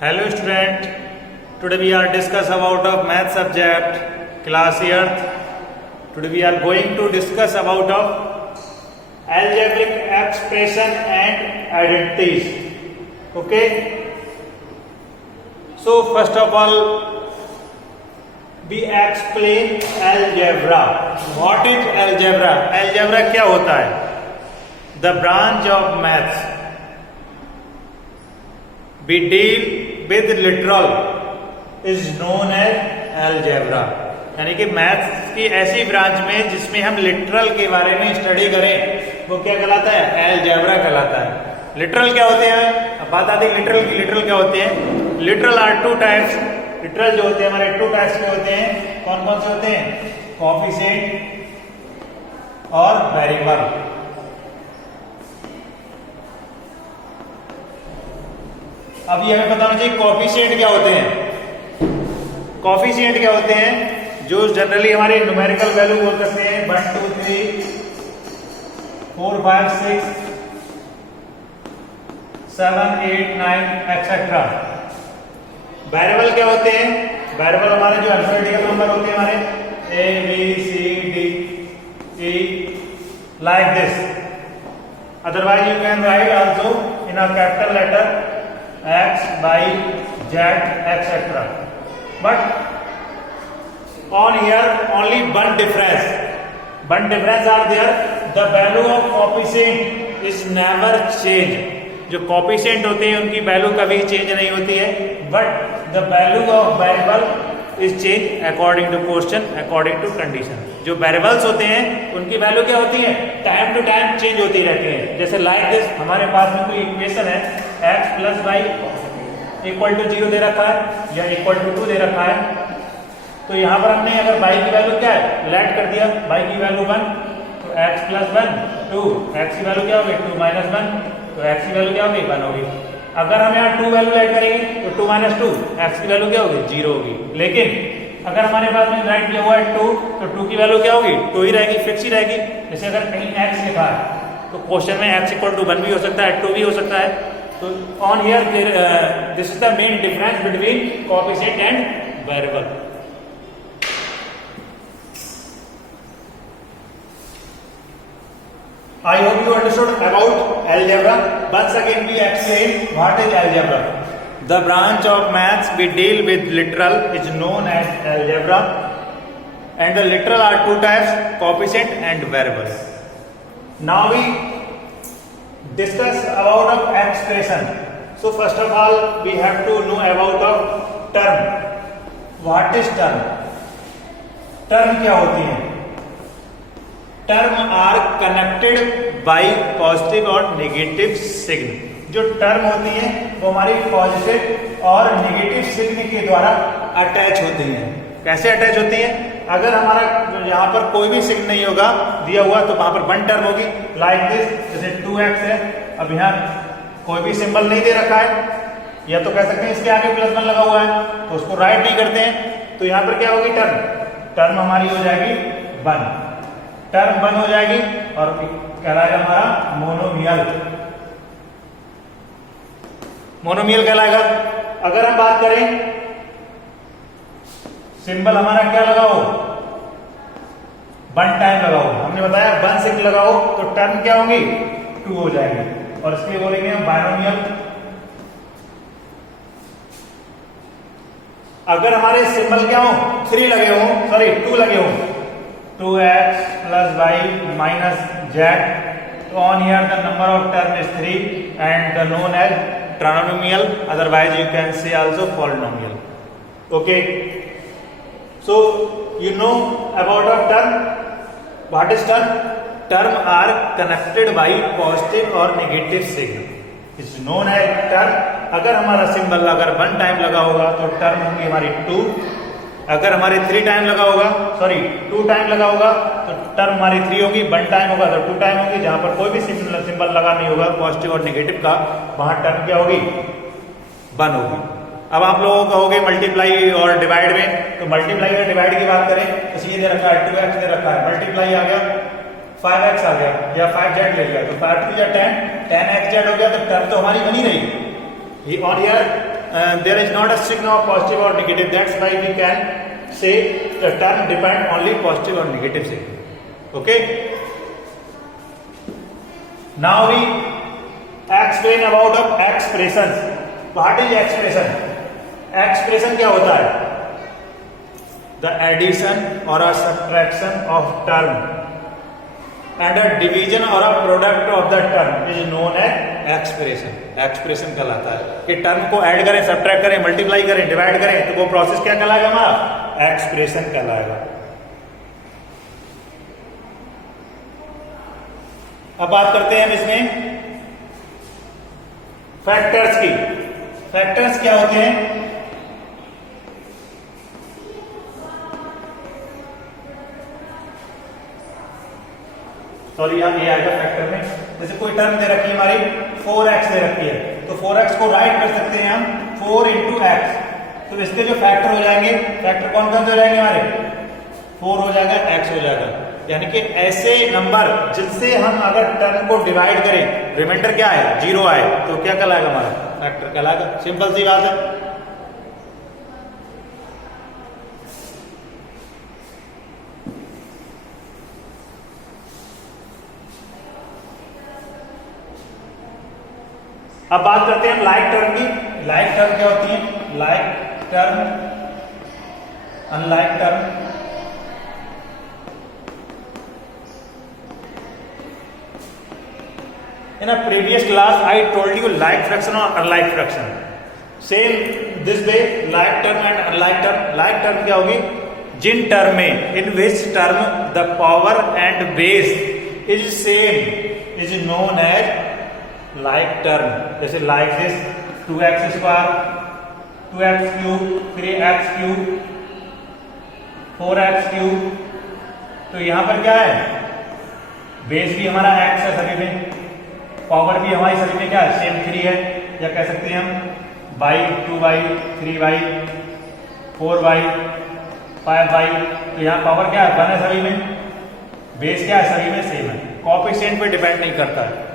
Hello student, today we are discuss about of math subject class 8th. Today we are going to discuss about of algebraic expression and identities. Okay. So first of all we explain algebra. What is algebra? Algebra क्या होता है? The branch of maths. We deal with literal is known as algebra. यानी कि maths की ऐसी branch में जिसमें हम लिटरल के बारे में स्टडी करें वो क्या कहलाता है? अलजेब्रा कहलाता है। लिटरल क्या होते हैं? अब बात आती है लिटरल की। लिटरल क्या होते हैं? Literal are two types. Literal जो होते हैं हमारे टू टाइप्स के होते हैं। कौन कौन से होते हैं? कोएफिशिएंट और वेरिएबल। अब ये हमें पता होना चाहिए कोएफिशिएंट क्या होते हैं। कोएफिशिएंट क्या होते हैं? जो जनरली हमारे न्यूमेरिकल वैल्यू बोल सकते हैं 1 2 3 4 5 6 7 8 9 एक्सेट्रा। वेरिएबल क्या होते हैं? वेरिएबल हमारे जो अल्फाबेटिकल नंबर होते हैं हमारे A B C D E like this. Otherwise you can write also in a capital letter X, Y, Z, etc. But on here only one difference. One difference are there. The value of coefficient is never change. जो coefficient होते हैं उनकी value कभी change नहीं होती है। But the value of variable is change according to question, according to condition. जो variables होते हैं उनकी वैल्यू क्या होती है? टाइम टू टाइम चेंज होती रहती है। जैसे लाइक दिस, हमारे पास में कोई इक्वेशन है x plus y equal to 0 दे रखा है या इक्वल टू 2 दे रखा है। तो यहाँ पर हमने अगर y की वैल्यू क्या है लेट कर दिया, y की वैल्यू 1 तो x प्लस 1 2, x की वैल्यू क्या होगी 2 माइनस 1 तो x की वैल्यू क्या होगी 1 होगी। अगर हम यहाँ 2 वैल्यू लेट करेंगे तो 2 माइनस 2 x की वैल्यू क्या होगी 0 होगी। लेकिन अगर हमारे पास में राइट किया हुआ है 2 तो 2 की वैल्यू क्या होगी 2 ही रहेगी, फिक्स ही रहेगी। जैसे अगर कहीं x लिखा है तो क्वेश्चन में x इक्वल टू 1 भी हो सकता है 2 भी हो सकता है। तो on here this is the main difference between coefficient and variable. I hope you understood about algebra. Once again we explain what is algebra. The branch of maths we deal with literal is known as algebra, and the literal are two types, coefficient and variable. Now we discuss about of expression. So first of all we have to know about of term. What is term? Term क्या होती है? Term are connected by positive और negative sign. जो term होती है वो हमारी positive और नेगेटिव सिग्न के द्वारा अटैच होती हैं। कैसे अटैच होती हैं? अगर हमारा यहाँ पर कोई भी सिग्न नहीं होगा दिया हुआ तो वहां पर वन टर्म होगी लाइक दिस। जैसे 2x है, अब यहाँ कोई भी सिंबल नहीं दे रखा है, या तो कह सकते हैं इसके आगे प्लस 1 लगा हुआ है तो उसको राइट नहीं करते हैं, तो यहाँ पर क्या होगी टर्म? टर्म हमारी हो जाएगी 1। टर्म 1 हो जाएगी और कहलाएगा हमारा मोनोमियल। मोनोमियल कहलाएगा। अगर हम बात करें सिंबल हमारा क्या लगाओ 1 टाइम लगाओ, हमने बताया 1 सिंबल लगाओ तो टर्म क्या होंगी 2 हो जाएगी। और इसके बोलेंगे हम बाइनोमियल। अगर हमारे सिंबल क्या हो 3 लगे हो, सॉरी 2 लगे हो, 2x plus y minus z, so on here the number of term is 3 and the known as trinomial, otherwise you can say also polynomial. Okay, so you know about a term. What is term? Term are connected by positive or negative sign. It's known as term. अगर हमारा symbol अगर 1 time लगा होगा तो term होंगी हमारी 2। अगर हमारे 3 टाइम लगा होगा, सॉरी 2 टाइम लगा होगा तो टर्म हमारी 3 होगी। 1 टाइम होगा तो 2 टाइम होगी। जहां पर कोई भी सिंबल लगा नहीं होगा पॉजिटिव और नेगेटिव का, वहां टर्म क्या होगी 1 होगी। अब आप लोगों कहोगे मल्टीप्लाई और डिवाइड में, तो मल्टीप्लाई और डिवाइड की बात करें तो ये दे रखा है 2x दे रखा है, मल्टीप्लाई आ गया 5x आ गया या 5z ले लिया तो 5 2 10 10xz हो गया, तो टर्म तो हमारी बनी रही। और यार there is not a signal of positive or negative. That's why we can say the term depend only positive or negative signal. Okay. Now we explain about of expressions. What is expression? Expression क्या होता है? The addition or a subtraction of term and a division or a product of the term is known as expression. Expression कहलाता है कि term को add करें, subtract करें, multiply करें, डिवाइड करें, तो वो प्रोसेस क्या कहलाएगा हमारा? एक्सप्रेशन कहलाएगा. अब बात करते हैं हम इसमें फैक्टर्स की. फैक्टर्स क्या होते हैं? सॉरी, यहाँ ये आएगा फैक्टर में. जैसे कोई टर्म दे रखी है हमारी 4x दे रखी है, तो 4x को राइट कर सकते हैं हम 4 into x. तो इसके जो फैक्टर हो जाएंगे, फैक्टर कौन कौन से हो जाएंगे हमारे? 4 हो जाएगा, x हो जाएगा. यानी कि ऐसे नंबर जिनसे हम अगर टर्म को डिवाइड करें, रिमाइंडर क्या है? 0 आए, तो क्या कहलाएगा हमारा? फैक्टर कहलाएगा. सिंपल सी बात है. अब बात करते हैं लाइक टर्म की. लाइक टर्म क्या होती है? Like term, unlike term. In a previous class, I told you like fraction or unlike fraction. Same this way, like term and unlike term. Like term क्या होगी? जिन टर्म में, in which term the power and base is same is known as like term. जैसे like this 2x square, 2x cube, 3x cube, 4x cube. तो यहां पर क्या है? Base भी हमारा x है सभी में, पावर भी हमारी सभी में क्या है? सेम 3 है. या कह सकते हैं हम by 2y, 3y, 4y, 5y. तो यहाँ पावर क्या है? 1 है सभी में. बेस क्या है? सभी में सेम है. कोएफिशिएंट पे डिपेंड नहीं करता है.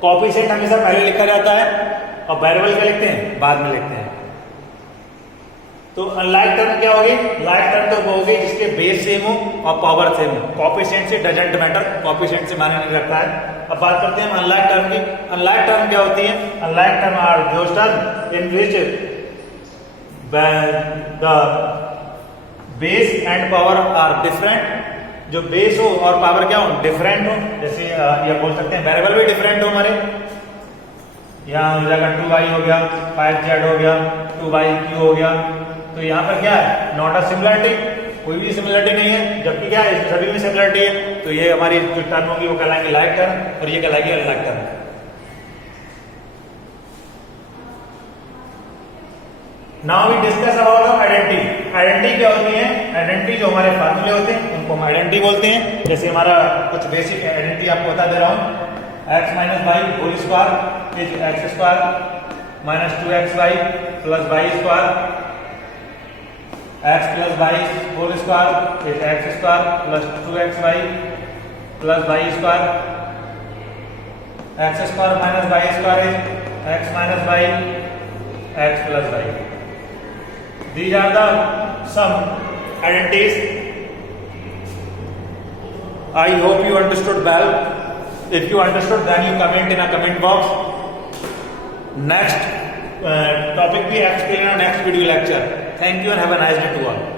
कोएफिशिएंट हमेशा पहले लिखा जाता है और वेरिएबल क्या लिखते हैं? बाद में लिखते हैं. तो अनलाइक टर्म क्या होगी? लाइक टर्म तो वो होगी जिसके बेस सेम हो और पावर सेम हो. कोएफिशिएंट से डजंट मैटर, कोएफिशिएंट से मायने नहीं रखता है. अब बात करते हैं हम अनलाइक टर्म की. अनलाइक टर्म क्या होती है? Unlike term are those term in which the base and power are different. जो बेस हो और पावर क्या हो? डिफरेंट हो. जैसे ये बोल सकते हैं वेरिएबल भी डिफरेंट हो हमारे. यहाँ हो जाएगा 2y हो गया, 5z हो गया, 2yq हो गया. तो यहाँ पर क्या है? Not a similarity. कोई भी सिमिलरिटी नहीं है, जबकि क्या है? सभी में सिमिलरिटी है. तो ये हमारी जो टर्म होगी वो कहलाएंगे लाइक टर्म और ये कहलाएगी unlike term. Now we discuss about identity. Identity क्या होती है? आइडेंटिटी जो हमारे फार्मूले होते हैं उनको हम आइडेंटिटी बोलते हैं. जैसे हमारा कुछ बेसिक आइडेंटिटी आपको बता दे रहा हूं. x minus y whole square is x square minus 2xy plus y square. x plus y whole square is x square plus 2xy plus y square. x square minus y square is x minus y, x plus y. These are the some identities. I hope you understood well. If you understood, then you comment in a comment box. Next topic we explain in our next video lecture. Thank you and have a nice day to all.